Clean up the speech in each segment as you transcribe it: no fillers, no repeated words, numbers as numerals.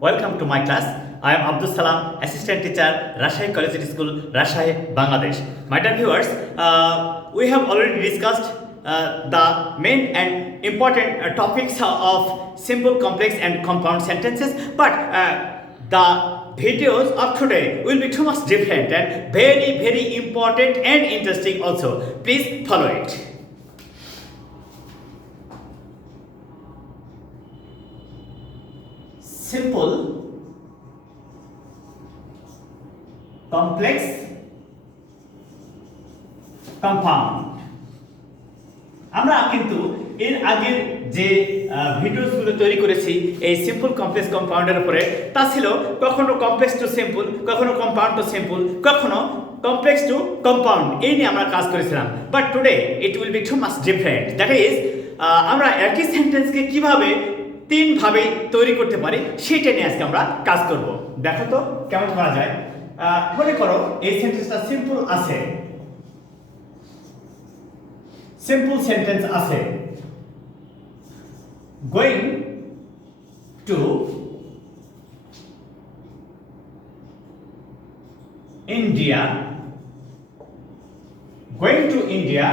Welcome to my class. I am Abdul Salam, assistant teacher, Rajshahi College School, Rajshahi, Bangladesh. My dear viewers, we have already discussed the main and important topics of simple, complex, and compound sentences. But the videos of today will be too much different and very, very important and interesting also. Please follow it. Simple, complex, compound. আমরা কিন্তু এর আগের যে ভিডিওসগুলো তৈরি করেছি এই simple complex কম্পাউন্ডের উপরে তা ছিল কখনো কমপ্লেক্স টু সিম্পল, কখনো কম্পাউন্ড টু সিম্পল, কখনো কমপ্লেক্স টু কম্পাউন্ড, এই নিয়ে আমরা কাজ করেছিলাম। But today it will be too much different. That is আমরা একই সেন্টেন্সকে কিভাবে তিনভাবে তৈরি করতে পারি সেটা নিয়ে আজকে আমরা কাজ করব। দেখো তো কেমন করা যায়। মনে করো এই সেন্টেন্সটা সিম্পল আছে, সিম্পল সেন্টেন্স আছে, going to India, going to India,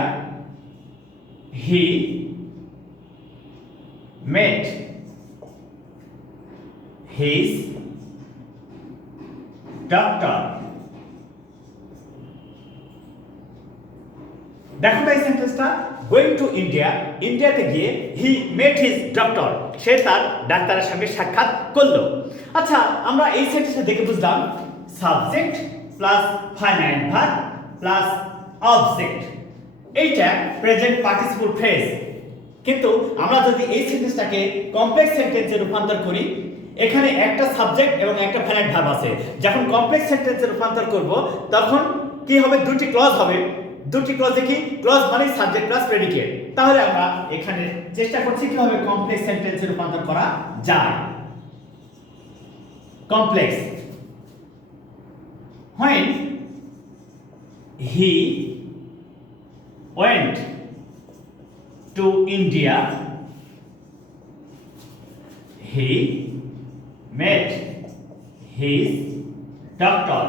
he met his doctor. দেখো এই সেন্টেন্সটা, গোয়িং টু ইন্ডিয়া, ইন্ডিয়াতে গিয়ে হি মেট হিজ ডক্টর, সে তার ডাক্তারের সঙ্গে সাক্ষাৎ করলো। আচ্ছা, আমরা এই সেন্টেন্সটা দেখে বুঝলাম subject plus finite verb plus object, এইটা প্রেজেন্ট পার্টিসিপল ফ্রেজ। কিন্তু আমরা যদি এই সেন্টেন্সটাকে কমপ্লেক্স সেন্টেন্সে রূপান্তর করি, এখানে একটা সাবজেক্ট এবং একটা ফাইনাইট ভার্ব আছে। যখন কমপ্লেক্স সেন্টেন্সে রূপান্তর করব তখন কি হবে, দুটি ক্লজ হবে। দুটি ক্লজে কি, ক্লজ মানে সাবজেক্ট প্লাস প্রেডিকেট। তাহলে আমরা এখানে চেষ্টা করছি কিভাবে কমপ্লেক্স সেন্টেন্সে রূপান্তর করা যায়। Complex, when he went to India, he met his doctor.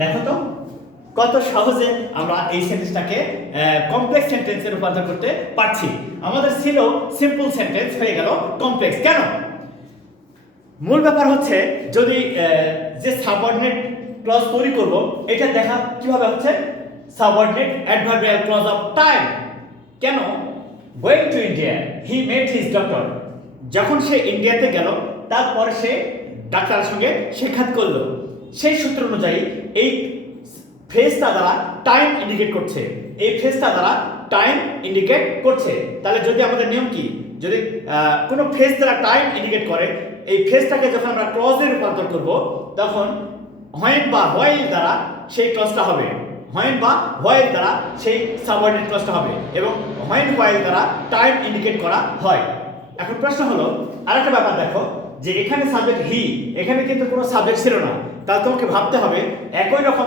দেখো তো কত সহজে আমরা এই সেন্টেন্সটাকে কমপ্লেক্স সেন্টেন্সে রূপান্তর করতে পারছি। আমাদের ছিল সিম্পল সেন্টেন্স, হয়ে গেল কমপ্লেক্স। কেন? মূল ব্যাপার হচ্ছে যদি যে সাবঅর্ডিনেট ক্লজ তৈরি করব, এটা দেখা কিভাবে হচ্ছে subordinate adverbial clause of time. কেন? Going to India, he met his doctor, যখন সে ইন্ডিয়াতে গেল তারপর সে ডাক্তারের সঙ্গে সাক্ষাৎ করলো। সেই সূত্র অনুযায়ী এই ফ্রেজটা দ্বারা টাইম ইন্ডিকেট করছে, এই ফ্রেজটা দ্বারা টাইম ইন্ডিকেট করছে। তাহলে যদি আমাদের নিয়ম কি, যদি কোনো ফ্রেজ দ্বারা টাইম ইন্ডিকেট করে, এই ফ্রেজটাকে যখন আমরা ক্লজে রূপান্তর করব তখন হোয়েন বা হোয়াইল দ্বারা সেই ক্লজটা হবে, হোয়েন বা হোয়াইল দ্বারা সেই সাবঅর্ডিনেট ক্লজটা হবে, এবং হোয়েন হোয়াইল দ্বারা টাইম ইন্ডিকেট করা হয়। এখন প্রশ্ন হলো আরেকটা ব্যাপার, দেখো যে এখানে সাবজেক্ট হি, এখানে কিন্তু কোনো সাবজেক্ট ছিল না। তাহলে তোমাকে ভাবতে হবে একই রকম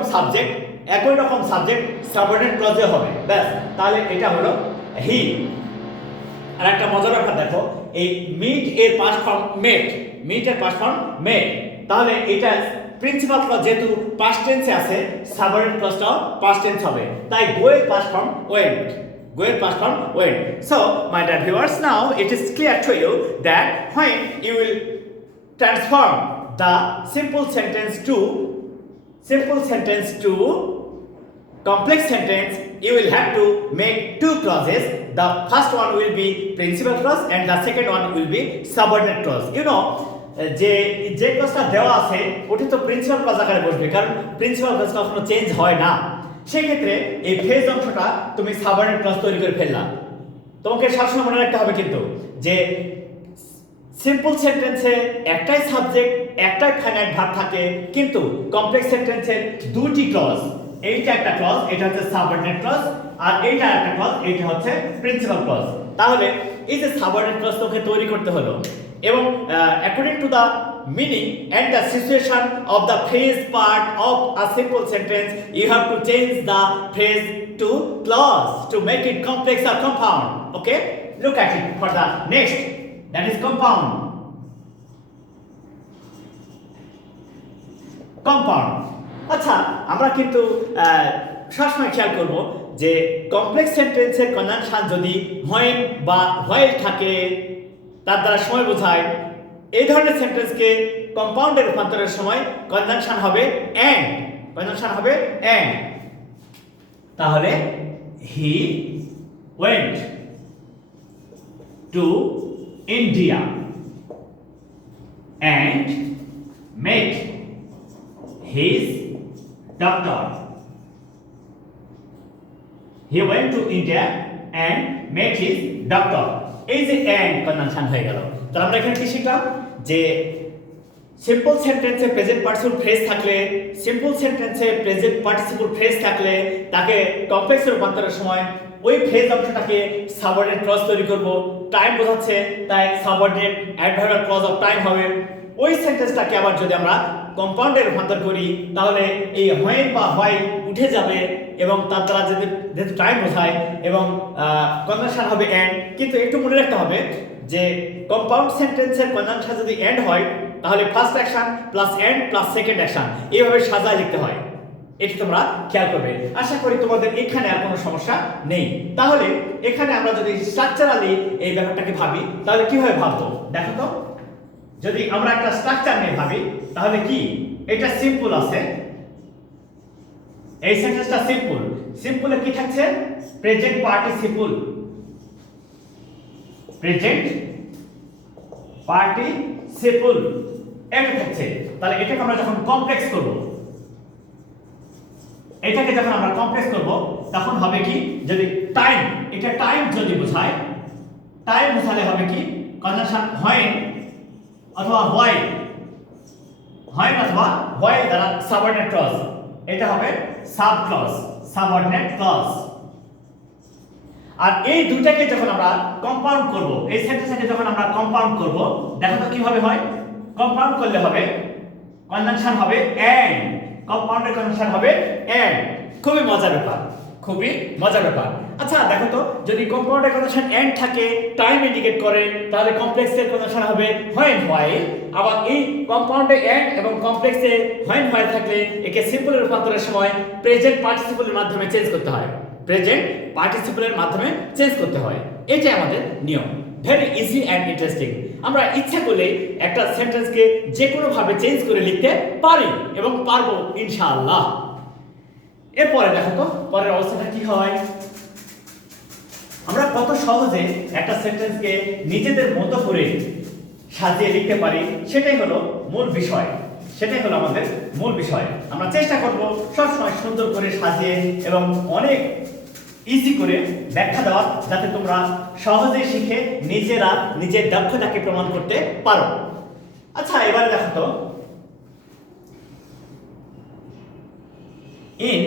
সাবজেক্ট সাবঅর্ডিনেট ক্লজে হবে, ব্যাস। তাহলে এটা হলো হি। আর একটা মজার ব্যাপার দেখো, এই মিট এর পাস্ট ফর্ম মেট, মিট এর পাস্ট ফর্ম মেট। তাহলে এটা প্রিন্সিপাল ক্লজ যেহেতু পাস্ট টেন্সে আছে, সাবঅর্ডিনেট ক্লজটাও পাস্ট টেন্স হবে। তাই গো এর পাস্ট ফর্ম ওয়েন্ট, go এর past form went. So my dear viewers, now it is clear to you that when you will transform the simple sentence to complex sentence, you will have to make two clauses. The first one will be principal clause and the second one will be subordinate clause. You know, যে ক্লজটা দেওয়া আছে ওটা তো principal clause আকারে বসবে, কারণ principal clause কখনো change হয় না। সেই ক্ষেত্রে এই ফ্রেজ অংশটা তুমি সাবঅর্ডিনেট ক্লজ তৈরি করে ফেললা। তোমাকে সবসময় মনে রাখতে হবে কিন্তু যে সিম্পল সেন্টেন্সে একটাই সাবজেক্ট একটাই ফাইনাইট ভার্ব থাকে, কিন্তু কমপ্লেক্স সেন্টেন্সের দুটি ক্লজ, এইটা একটা ক্লজ, এটা হচ্ছে সাবঅর্ডিনেট ক্লজ, আর এইটা একটা ক্লজ, এইটা হচ্ছে প্রিন্সিপাল ক্লজ। তাহলে এই যে সাবঅর্ডিনেট ক্লজ তোকে তৈরি করতে হলো, এবং according to the meaning and the situation of the phrase part of a simple sentence, you have to change the phrase to clause to make it complex or compound. Okay, look at it for the next. That is compound. Compound. আচ্ছা, আমরা কিন্তু সবসময় খেয়াল করব যে complex সেন্টেন্সের conjunction যদি when বা হোয়াইল থাকে, তার দ্বারা সময় বোঝায়, এই ধরনের সেন্টেন্সকে কম্পাউন্ডে রূপান্তরের সময় কনজাংশন হবে এন্ড। কনজাংশন হবে এন্ড। তাহলে he went to India and met his doctor. He went to India and met his doctor. এই যে and কনজাংশন হয়ে গেল। তাহলে আমরা এখানে কি শিখলাম যে সিম্পল সেন্টেন্সে প্রেজেন্ট পার্টিসিপল ফ্রেজ থাকলে, সিম্পল সেন্টেন্সে প্রেজেন্ট পার্টিসিপল ফ্রেজ থাকলে তাকে কমপ্লেক্সে রূপান্তরের সময় ওই ফ্রেজ অংশটাকে সাবঅর্ডিনেট ক্লজ তৈরি করব। টাইম বোঝাচ্ছে তাই subordinate adverbial clause of time হবে। ওই সেন্টেন্সটাকে আবার যদি আমরা কম্পাউন্ডে রূপান্তর করি তাহলে এই হোয়েন বা হোয়াইল উঠে যাবে এবং তার দ্বারা যেহেতু টাইম বোঝায় এবং কনজাংশন হবে এন্ড। কিন্তু একটু মনে রাখতে হবে যে কম্পাউন্ড সেন্টেন্সের কনজাংশন যদি এন্ড হয় তাহলে first action plus and plus second action এইভাবে সাজায় লিখতে হয়। এটি তোমরা খেয়াল করবে। আশা করি তোমাদের এখানে আর কোনো সমস্যা নেই। তাহলে এখানে আমরা যদি স্ট্রাকচারালি এই ব্যাপারটাকে ভাবি তাহলে কিভাবে ভাববো দেখো তো। যদি আমরা একটা স্ট্রাকচার নিয়ে ভাবি তাহলে কি এটা সিম্পল আছে, এই সেন্টেন্সটা সিম্পল। সিম্পলে কি থাকছে? Present participle. প্রেজেন্ট পার্টিসিপল এটা থাকছে। তাহলে এটাকে আমরা যখন কমপ্লেক্স করব, এটাকে যখন আমরা কমপ্লেক্স করব তখন হবে কি, যদি টাইম, এটা টাইম যদি বোঝায়, টাইম বোঝালে হবে কি কনজাংশন হোয়েন অথবা হোয়াইল, হোয়েন অথবা হোয়াইল দ্বারা সাবঅর্ডিনেট ক্লজ, এটা হবে সাব ক্লজ, সাবঅর্ডিনেট ক্লজ। আর এই দুটাকে যখন আমরা কম্পাউন্ড করব, এই সেন্টেন্সটাকে যখন আমরা কম্পাউন্ড করব দেখো তো কিভাবে হয়। কম্পাউন্ড করলে হবে কনজাংশন হবে এন্ড। কম্পাউন্ডের কনজাংশন হবে এন্ড। খুবই মজার ব্যাপার, খুবই মজার ব্যাপার। আচ্ছা দেখো তো, যদি কম্পাউন্ডের কনজাংশন এন্ড থাকে, টাইম ইন্ডিকেট করে, তাহলে কমপ্লেক্সের কনজাংশন হবে হোয়েন হোয়াইল। আবার এই কম্পাউন্ডে এন্ড এবং কমপ্লেক্সে হোয়েন হোয়াইল থাকলে একে সিম্পলের রূপান্তরের সময় প্রেজেন্ট পার্টিসিপলের মাধ্যমে চেঞ্জ করতে হয়। প্রেজেন্ট পার্টিসিপলের মাধ্যমে চেঞ্জ করতে হয়। এটাই আমাদের নিয়ম। Very easy and interesting. আমরা ইচ্ছা করলে একটা সেন্টেন্সকে যে কোনো ভাবে চেঞ্জ করে লিখতে পারি এবং পারবো ইনশাআল্লাহ। এরপরে দেখো তো পরের অবস্থাটা কি হয়। আমরা কত সহজে একটা সেন্টেন্সকে নিজেদের মতো করে সাজিয়ে লিখতে পারি, সেটাই হলো মূল বিষয়। সেটাই হলো আমাদের মূল বিষয়। আমরা চেষ্টা করব সবসময় সুন্দর করে সাজিয়ে এবং অনেক ইজি করে ব্যাখ্যা দেওয়া, যাতে তোমরা সহজেই শিখে নিজেরা নিজের দক্ষতাকে প্রমাণ করতে পারো। আচ্ছা এবারে দেখো তো, in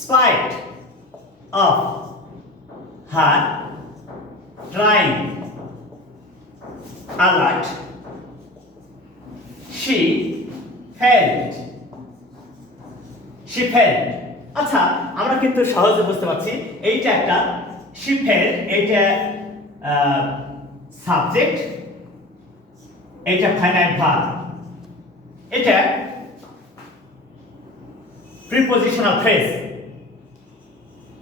spite of her trying a lot, she failed. She failed. আচ্ছা আমরা কিন্তু সহজে বুঝতে পারছি এইটা একটা she failed, এইটা সাবজেক্ট, এইটা ফাইনাইট ভার্ব, এটা prepositional phrase.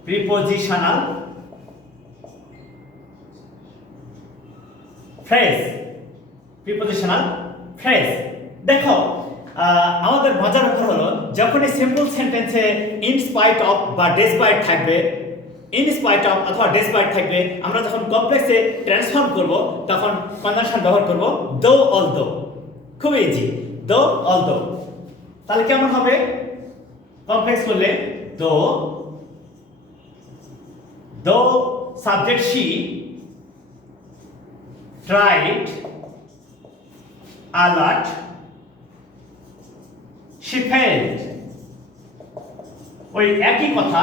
Prepositional phrase, prepositional phrase. দেখো আমাদের মজার ব্যাপার হলো যখনই সিম্পল সেন্টেন্সে ইন স্পাইট অফ বা ডেসপাইট থাকবে, ইন স্পাইট অফ অথবা ডেসপাইট থাকবে, আমরা যখন কমপ্লেক্সে ট্রান্সফর্ম করব তখন কনজাংশন ব্যবহার করব দো অলদো। খুব ইজি, দো অলদো। তাহলে কেমন হবে কমপ্লেক্স করলে? দো, দো subject she, tried a lot, she failed। ওই একই কথা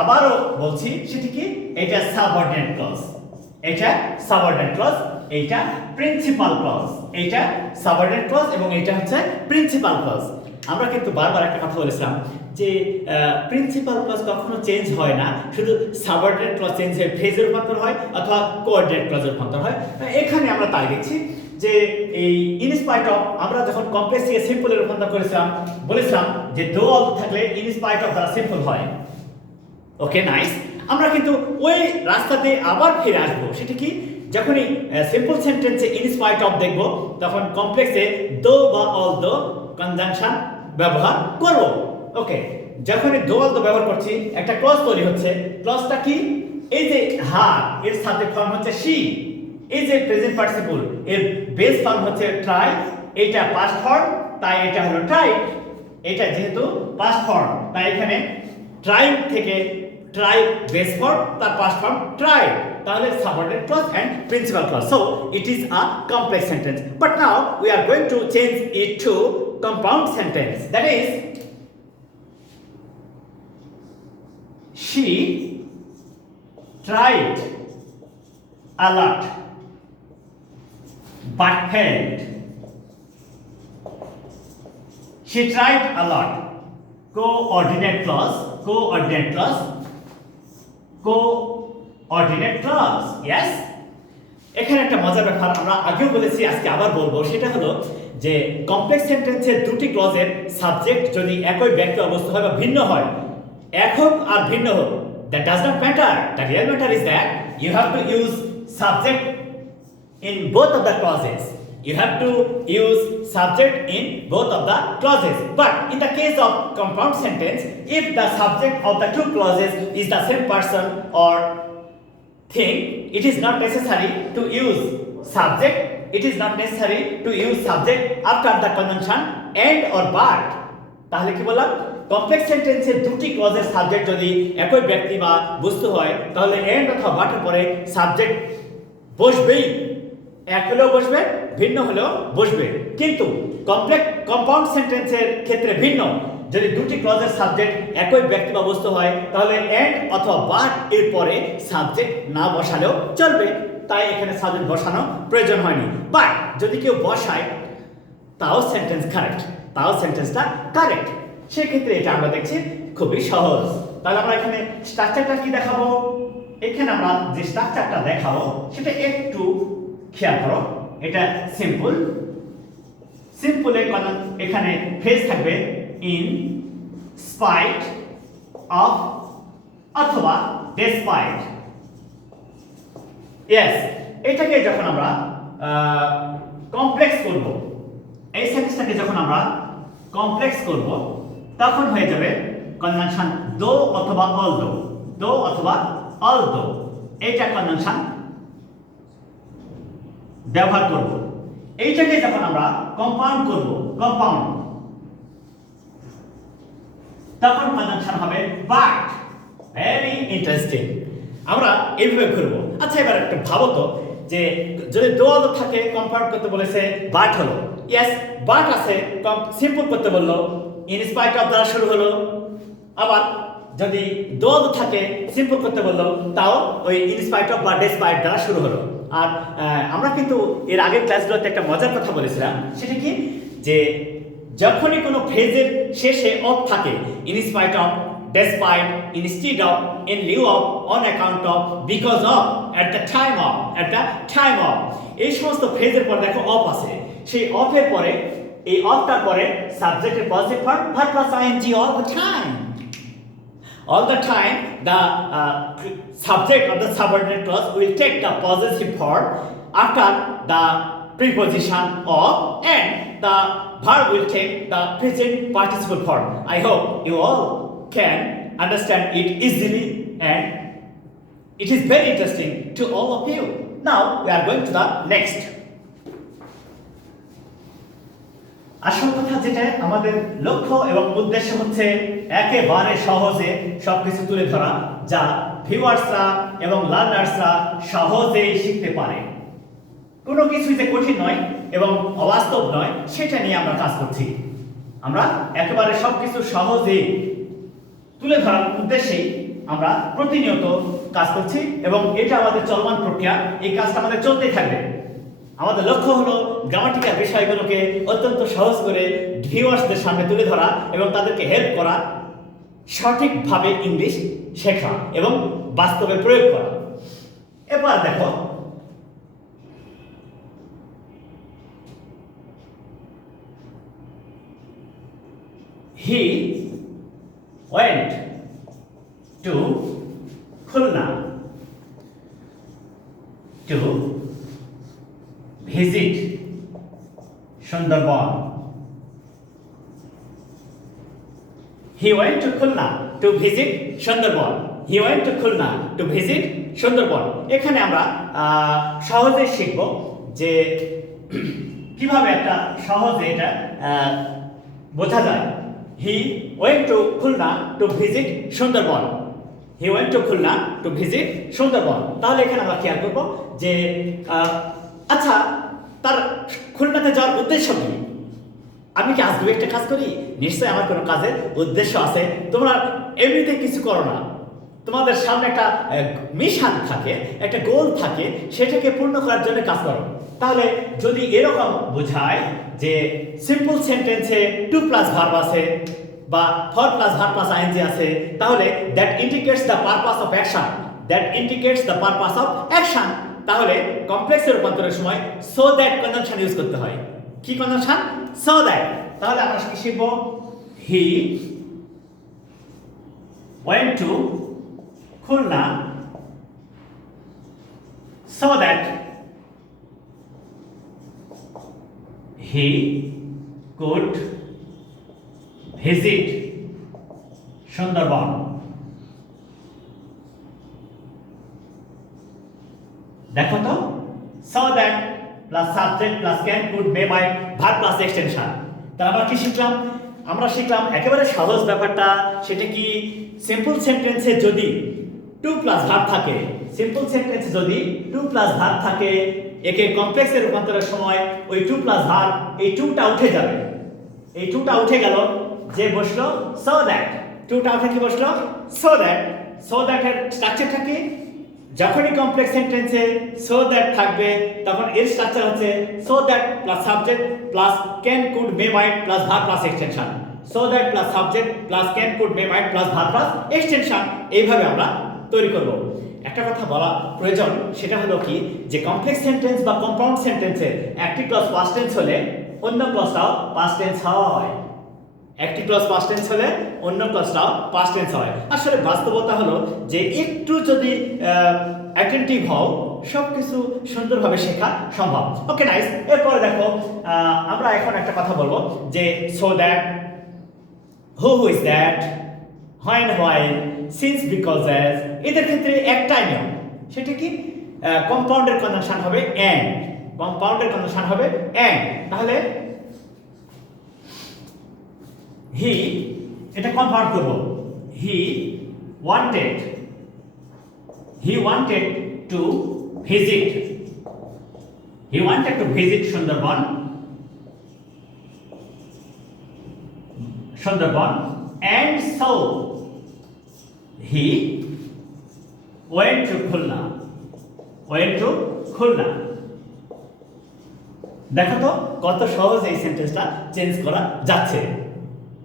আবারও বলছি, সেটি কি? এটা সাবঅর্ডিনেট ক্লজ, এটা সাবঅর্ডিনেট ক্লজ, এইটা প্রিন্সিপাল ক্লজ। এইটা সাবঅর্ডিনেট ক্লজ এবং এটা হচ্ছে প্রিন্সিপাল ক্লজ। আমরা কিন্তু বারবার একটা কথা বলেছিলাম যে প্রিন্সিপাল ক্লজ কখনো চেঞ্জ হয় না, শুধু সাবঅর্ডিনেট ক্লজ চেঞ্জ হয়ে ফ্রেজে রূপান্তর হয় অথবা কোঅর্ডিনেট ক্লজে রূপান্তর হয়। এখানে আমরা তাই দেখছি যে এই ইন স্পাইট অফ আমরা যখন কমপ্লেক্স থেকে সিম্পলে রূপান্তর করেছিলাম, বলেছিলাম যে দো অল থাকলে ইন স্পাইট অফ দ্বারা সিম্পল হয়। ওকে, নাইস। আমরা কিন্তু ওই রাস্তাতে আবার ফিরে আসবো। সেটা কি, যখনই সিম্পল সেন্টেন্সে ইন স্পাইট অফ দেখব তখন কমপ্লেক্সে দো বা অল দো কনজাংশন ব্যবহার করব। ওকে, যখনই দো অল দো ব্যবহার করছি একটা ক্লজ তৈরি হচ্ছে। ক্লজটা কি, এই যে হার এর সাথে ফর্ম হচ্ছে শি, এই যে প্রেজেন্ট পার্টিসিপল এর বেস ফর্ম হচ্ছে ট্রাই, এটা পাস্ট ফর্ম তাই এটা হলো ট্রাই। এটা যেহেতু পাস্ট ফর্ম তাই এখানে ট্রাই থেকে ট্রাই বেস ফর্ম তার পাস্ট ফর্ম ট্রাই, তাহলে subordinate clause and principal clause. So it is a complex sentence. But now we are going to change it to compound sentence. That is, she tried a lot but failed. She tried a lot. Coordinate clause, coordinate clause, coordinate clause. Yes? এখানে একটা মজার ব্যাপার আমরা আগেও বলেছি, আজকে আবার বলবো, সেটা হলো যে কমপ্লেক্স সেন্টেন্সের দুটি ক্লজের সাবজেক্ট যদি একই ব্যক্তি অবস্থা হয় বা ভিন্ন হয়, একক আর ভিন্ন হোক, that does not matter. The real matter is that you have to use subject in both of the clauses. You have to use subject in both of the clauses. But in the case of compound sentence, if the subject of the two clauses is the same person or thing, it is not necessary to use subject. It is not necessary to use subject after the conjunction and or but. তাহলে কি বললাম, complex সেন্টেন্সের দুটি ক্লজের subject যদি একই ব্যক্তি বা বস্তু হয় তাহলে এন্ড অথবা বাটের পরে সাবজেক্ট বসবেই, এক হলেও বসবে, ভিন্ন হলেও বসবে। কিন্তু কম্পাউন্ড সেন্টেন্সের ক্ষেত্রে ভিন্ন, যদি দুটি ক্লজের সাবজেক্ট একই ব্যক্তি বা বস্তু হয় তাহলে এন্ড অথবা বাট এর পরে সাবজেক্ট না বসালেও চলবে, তাই এখানে সাবজেক্ট বসানো প্রয়োজন হয়নি। বাট যদি কেউ বসায় তাও সেন্টেন্স কারেক্ট, তাও সেন্টেন্সটা কারেক্ট। সেক্ষেত্রে এটা আমরা দেখছি খুবই সহজ। তাহলে আমরা এখানে স্ট্রাকচারটা কি দেখাবো, এখানে আমরা যে স্ট্রাকচারটা দেখাবো সেটা একটু খেয়াল করো। এটা সিম্পল, সিম্পলে এখানে ফ্রেজ থাকবে ইন স্পাইট অফ অথবা ডেসপাইট। ইয়েস, এটাকে যখন আমরা কমপ্লেক্স করব, এই সেন্টেন্সটাকে যখন আমরা কমপ্লেক্স করব তখন হয়ে যাবে কনজাংশন দো অথবা অল দো, দো অথবা অল দো, এইটা কনজাংশন ব্যবহার করব। এইটাকে যখন আমরা কম্পাউন্ড করব, কম্পাউন্ড, তখন কনজাংশন হবে বাট। ভেরি ইন্টারেস্টিং, আমরা এইভাবে করব। আচ্ছা, এবার একটু ভাবো তো যে যদি দো অল দো থাকে কম্পাউন্ড করতে বলেছে বাট হলো, ইয়েস বাট আছে, সিম্পল করতে বললো ইন স্পাইট অফ দ্বারা শুরু হলো। আবার যদি দো অল দো থাকে সিম্পল করতে বললো তাও ওই ইন স্পাইট অফ বা ডেসপাইট দ্বারা শুরু হলো। আর আমরা কিন্তু এর আগের ক্লাসগুলোতে একটা মজার কথা বলেছিলাম, সেটা কি যে যখনই কোনো ফ্রেজের শেষে অফ থাকে, in spite of, despite, instead of, in lieu of, on account of, because of, at the time of, at the time of, এই সমস্ত ফ্রেজের পর দেখো অফ আছে, সেই অফের পরে, এই অফটার পরে সাবজেক্টের positive form verb plus ING all the time. All the time the subject of the subordinate clause will take the possessive form after the preposition of, and the verb will take the present participle form. I hope you all can understand it easily and it is very interesting to all of you. Now we are going to the next. আসল কথা যেটা আমাদের লক্ষ্য এবং উদ্দেশ্য হচ্ছে একেবারে সহজে সবকিছু তুলে ধরা, যা ভিউয়ার্সরা এবং লার্নার্সরা সহজেই শিখতে পারে। কোনো কিছুই যে কঠিন নয় এবং অবাস্তব নয় সেটা নিয়ে আমরা কাজ করছি। আমরা একেবারে সবকিছু সহজেই তুলে ধরার উদ্দেশ্যেই আমরা প্রতিনিয়ত কাজ করছি এবং এটা আমাদের চলমান প্রক্রিয়া, এই কাজটা আমাদের চলতেই থাকবে। আমাদের লক্ষ্য হলো গ্রামাটিক্যাল বিষয়গুলোকে অত্যন্ত সহজ করে ভিউয়ার্সদের সামনে তুলে ধরা এবং তাদেরকে হেল্প করা, সঠিকভাবে ইংলিশ শেখা এবং বাস্তবে প্রয়োগ করা। এবার দেখো he went to Khulna to visit Sundarban. He went to Khulna to visit Sundarban. He went to Khulna to visit Sundarban. এখানে আমরা সহজে শিখব যে কিভাবে একটা সহজে এটা বোঝা যায়। He went to Khulna to visit Sundarban. He went to Khulna to visit Sundarban. তাহলে এখানে আমরা খেয়াল করব যে আচ্ছা তার খুলনাতে যাওয়ার উদ্দেশ্য কি? আমি কি আজ দু একটা কাজ করি? নিশ্চয়ই আমার কোনো কাজের উদ্দেশ্য আছে। তোমরা এমনিতে কিছু করো না, তোমাদের সামনে একটা মিশন থাকে, একটা গোল থাকে, সেটাকে পূর্ণ করার জন্য কাজ করো। তাহলে যদি এরকম বোঝায় যে সিম্পল সেন্টেন্সে টু প্লাস ভার্ব আছে বা for plus verb plus ING আছে, তাহলে that indicates the purpose of action, that indicates the purpose of action. তাহলে কমপ্লেক্সের রূপান্তরের সময় সো দ্যাট কনজাংশন ইউজ করতে হয়। কি কনজাংশন? So that. তাহলে আমরা কি শিখব? হি went to Khulna so that he could visit Sundarban. দেখো তো, so that plus subject plus can could may might verb plus extension। তাহলে আমরা কি শিখলাম? আমরা শিখলাম একেবারে সহজ ব্যাপারটা, সেটা কি সিম্পল সেন্টেন্সে যদি টু প্লাস ভার্ব থাকে, সিম্পল সেন্টেন্সে যদি টু প্লাস ভার্ব থাকে, একে কমপ্লেক্সে রূপান্তরের সময় ওই টু প্লাস ভার্ব, এই টুটা উঠে যাবে। এই টুটা উঠে গেল, যে বসলো সো দ্যাট, টুটা উঠে কি বসলো? So that. সো দ্যাটের স্ট্রাকচারটা কি? যখনই কমপ্লেক্স সেন্টেন্সে সো দ্যাট থাকবে তখন এর স্ট্রাকচার হচ্ছে so that plus subject plus can could may mite plus verb plus extension. So that plus subject plus can could may mite plus verb plus extension, এইভাবে আমরা তৈরি করব। একটা কথা বলা প্রয়োজন, সেটা হলো কি যে কমপ্লেক্স সেন্টেন্স বা কম্পাউন্ড সেন্টেন্সের একটি ক্লজ পাস্ট টেন্স হলে অন্য ক্লজটাও পাস্ট টেন্স হয়। একটি ক্লজ পাস্ট টেন্স হলে অন্য ক্লজটাও পাস্ট টেন্স হয়। আসলে বাস্তবতা হলো যে একটু যদি অ্যাটেন্টিভ হও, সবকিছু সুন্দরভাবে শেখা সম্ভব। ওকে, নাইস। এরপরে দেখো আমরা এখন একটা কথা বলবো যে so that, who is that, when while, since, because, as, এদের ক্ষেত্রে একটাই নিয়ম। সেটা কি? কম্পাউন্ডের কনজাংশন হবে এন্ড। কম্পাউন্ডের কনজাংশন হবে এন্ড। তাহলে হি, এটা কনভার্ট করব, he wanted to visit, he wanted to visit Sundarban, and so he went to Khulna, দেখো তো কত সহজ এই সেন্টেন্সটা চেঞ্জ করা যাচ্ছে।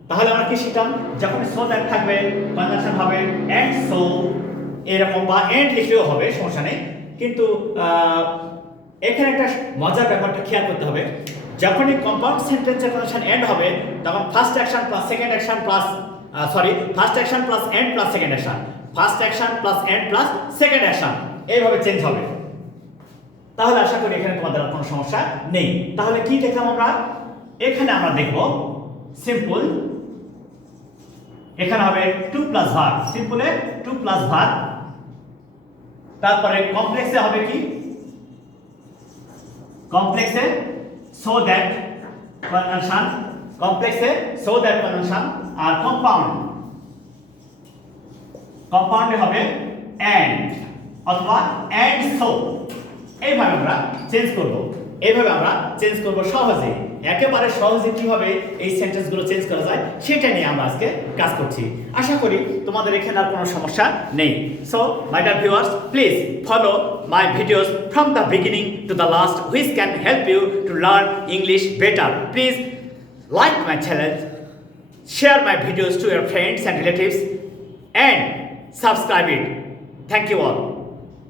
তাহলে আমরা কি শিখলাম? যখন সো দ্যাট থাকবে কনজাংশন হবে এন্ড সো, এরকম বা এন্ড লিখলেও হবে, সমস্যা নেই। কিন্তু এখানে একটা মজার ব্যাপারটা খেয়াল করতে হবে, যখনই কম্পাউন্ড সেন্টেন্সের কনজাংশন এন্ড হবে তখন first action plus second action plus first action plus and plus second action, first action plus and plus second action, এইভাবে চেঞ্জ হবে। তাহলে আশা করি এখানে তোমাদের আর কোনো সমস্যা নেই। তাহলে কি দেখলাম আমরা? এখানে আমরা দেখব সিম্পল, এখানে হবে টু প্লাস ভার্ব, সিম্পলে টু প্লাস ভার্ব। তারপরে কমপ্লেক্সে হবে কি? কমপ্লেক্সে সো দ্যাট কনজাংশন, কমপ্লেক্সে সো দ্যাট কনজাংশন। আর কম্পাউন্ডে হবে এন্ড অথবা এন্ড সো। এইভাবে আমরা চেঞ্জ করব, সহজে। একেবারে সহজে কিভাবে এই সেন্টেন্সগুলো চেঞ্জ করা যায় সেটা নিয়ে আমরা আজকে কাজ করছি। আশা করি তোমাদের এখানে আর কোনো সমস্যা নেই। So my dear viewers, please follow my videos from the beginning to the last, which can help you to learn English better. Please like my channel, share my videos to your friends and relatives, and subscribe it. Thank you all.